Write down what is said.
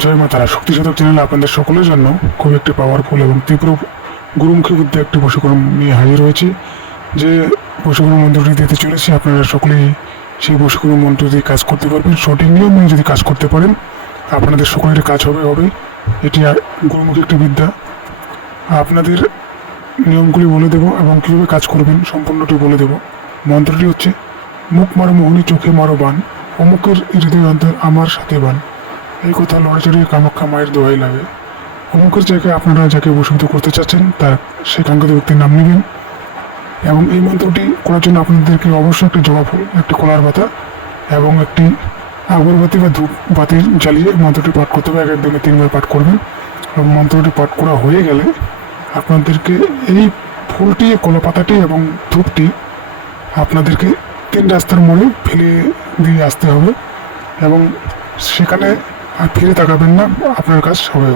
জয় মা তারা শক্তিসাধক চ্যানেলে আপনাদের সকলের জন্য খুব একটি পাওয়ারফুল এবং তীব্র গুরুমুখী বুদ্ধি একটি বশীকরণ নিয়ে হাজির হয়েছে। যে বশীকরণ মন্ত্রটি দিতে চলেছে, আপনারা সকলেই সেই বশীকরণ মন্ত্র দিয়ে কাজ করতে পারবেন। সঠিক নিয়ম নিয়ে যদি কাজ করতে পারেন আপনাদের সকলের কাজ হবে। এটি গুরুমুখী একটি বিদ্যা। আপনাদের নিয়মগুলি বলে দেব এবং কীভাবে কাজ করবেন সম্পূর্ণটি বলে দেব। মন্ত্রটি হচ্ছে, মুখ মারো মোহনী চোখে মারো বান, অমুকের হৃদয় অন্তর আমার সাথে বান। এই কথা লড়াচড়ি কামাখ্যা মায়ের দোহাই লাগে। অমুকের জায়গায় আপনারা যাকে বশীভূত করতে চাচ্ছেন তার সেই কাঙ্ক্ষিত ব্যক্তির নাম নেবেন এবং এই মন্ত্রটি করার জন্য আপনাদেরকে অবশ্যই একটি জবা ফুল, একটি কলার পাতা এবং একটি আগরবাতি বা ধূপ বাতি জ্বালিয়ে মন্ত্রটি পাঠ করতে হবে। একদমে 3বার পাঠ করবেন এবং মন্ত্রটি পাঠ করা হয়ে গেলে আপনাদেরকে এই ফুলটি, কলা পাতাটি এবং ধূপটি আপনাদেরকে 3 রাস্তার মোড়ে ফেলে দিয়ে আসতে হবে এবং সেখানে আর ফিরে তাকাবেন না, আপনার কাজ হবে।